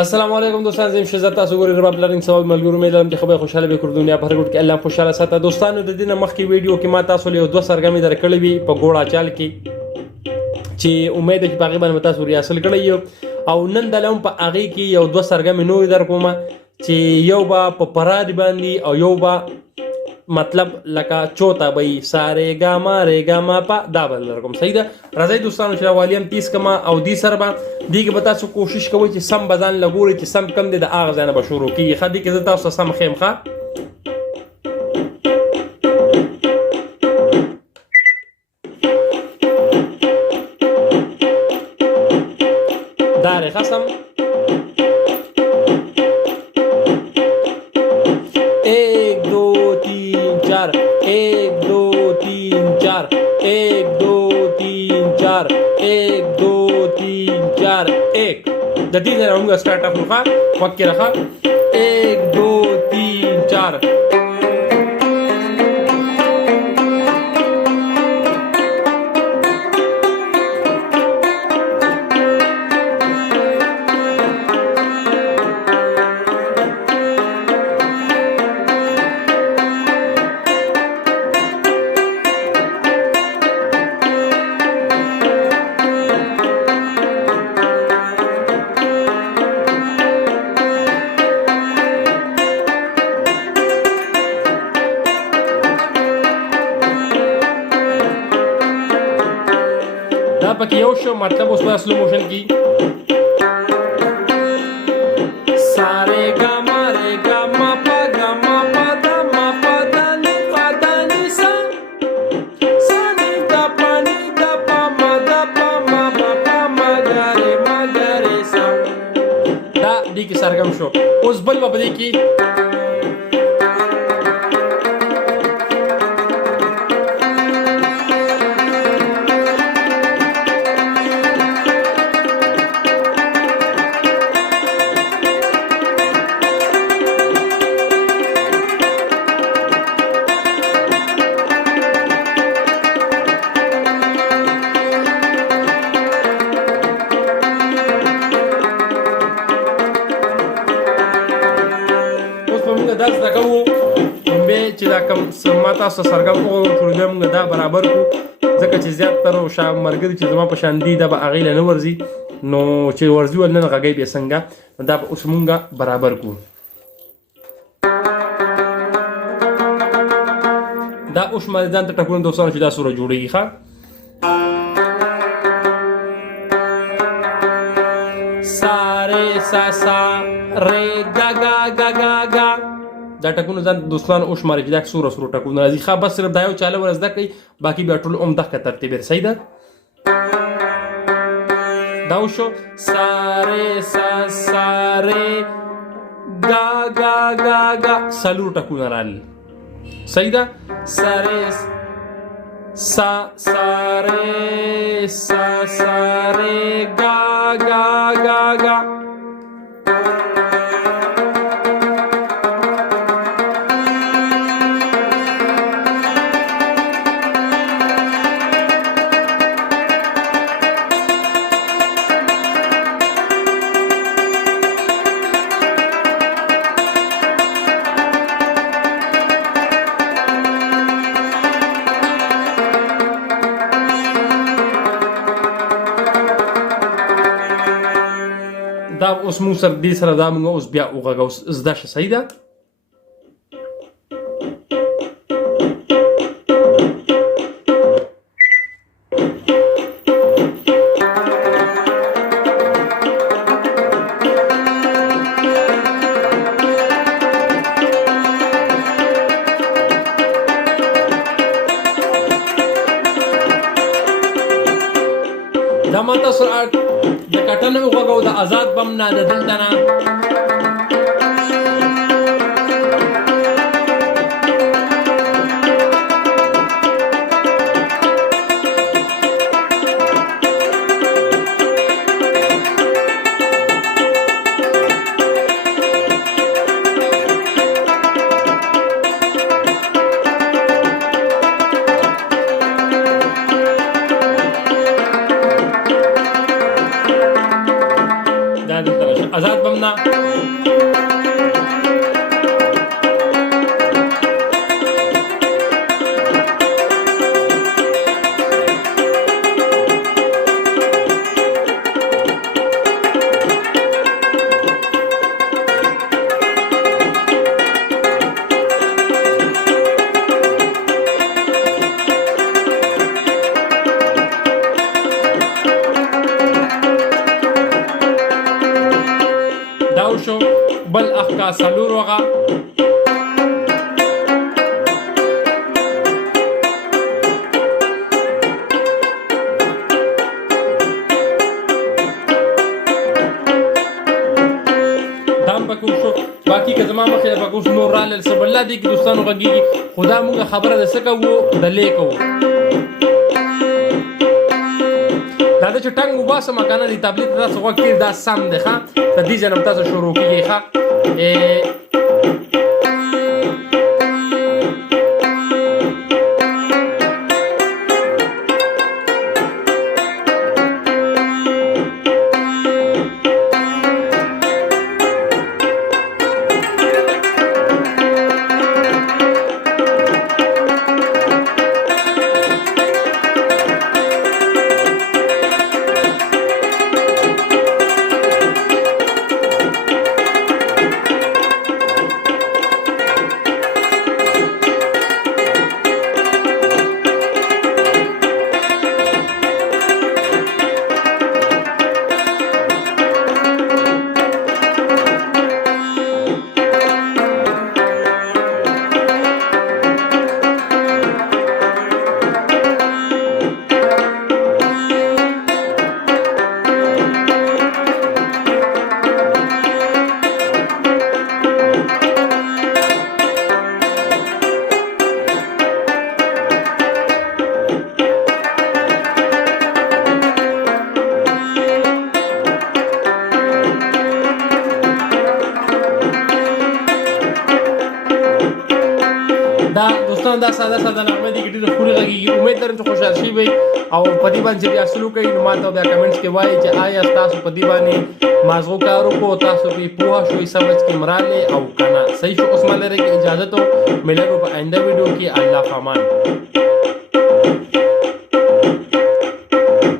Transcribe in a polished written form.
السلام علیکم دوستان، زم شهزاد تاسو ګورئ رباب لرنګ سوال ملګرو مې لرم چې خبر خوشاله به کړو دنیا په هر ګوټ کې الله خوشاله ساته. دوستانو د دې نه مخکې ویډیو کې ما تاسو له دوه سرګمې درکړې وي په ګوړه چال کې چې امید چې باغی باندې تاسو ریاست کړی او نن دلم په هغه کې یو دوه سرګمې نوې در کومه چې یو با په پراد باندې او یو با مطلب لکه چوتا بای ساره گاما ری گاما پا دا بدل رقم صحیح ده. راځي دوستانو چې والیم 30 کما او دی سره با دیګه به تاسو کوشش کوئ چې سم بدن لګوري چې سم کم دي د اغه ځنه به شروع کیږي. خدي کې تاسو سم خیمخه دار خصم د دې نه موږ سٹارټ اپ وکړه وکړه راخه 1 2 3 4 پکې یو شو مطلب اوس په سلو موشن کې ساره گا ما رے گا ما پا دا ما پا دا نی سا سا نی دا پا ما پا ما گا رے سا دا دی کې سرګم شو. اوس بل په دې کې درس دا کوو به چې دا کوم سماته سرګم او ټولګم دا برابر کو ځکه چې زیات تر او شام مرګري چې زما په شان دي دا به اغیله نه ورزي نو چې ورزي ول نه غږی به څنګه دا به اوس مونږه برابر کو. دا اوس مریدان ته ټکونه دوستانو چې دا سوره جوړیږي ښا ساره سا سا ری گا گا گا گا گا دا ټکونه ځان دوستانو او شماري چې دا سوره ټکونه راځي ښه بس صرف دا یو چاله ورزده کوي باقي بیا ټول دغه ترتیب صحیح ده. دا شو ساره سا ساره گا گا گا گا سلور ټکونه راځي صحیح ده. ساره سا ساره سا ساره گا گا گا گا دا اوس مو سر دې سره دا موږ اوس بیا وغږو زده شه صحیح ده. دا ماته سره د کټنه وغږو د آزاد بم نه د دلته نه آزاد بمنا شو بل اخ کا سلور وغا دام پکو شو باقی که زما مخه پکو شو نور رال سب الله دی کی دوستانو غږیږي خدا موږ خبره ده سکه وو د لیکو دا د چټنګ وباسه مکانه دی تابلیت تاسو وکړ دا سم ده ښا د دې جنم تاسو شروع کیږي ښا دا دوستان دا ساده نغمه دي ګډي د خوري غږیږي امید لرم چې خوشحال شي وي او په دې باندې بیا سلو کوي نو ماته بیا کمنټس کې وایي چې آیا تاسو په دې باندې مازغو کارو کو تاسو په پوها شوي سمجھ کې مراله او کنه صحیح شو اوس مله رې اجازه ته ملګرو په آینده ویډیو کې الله فامان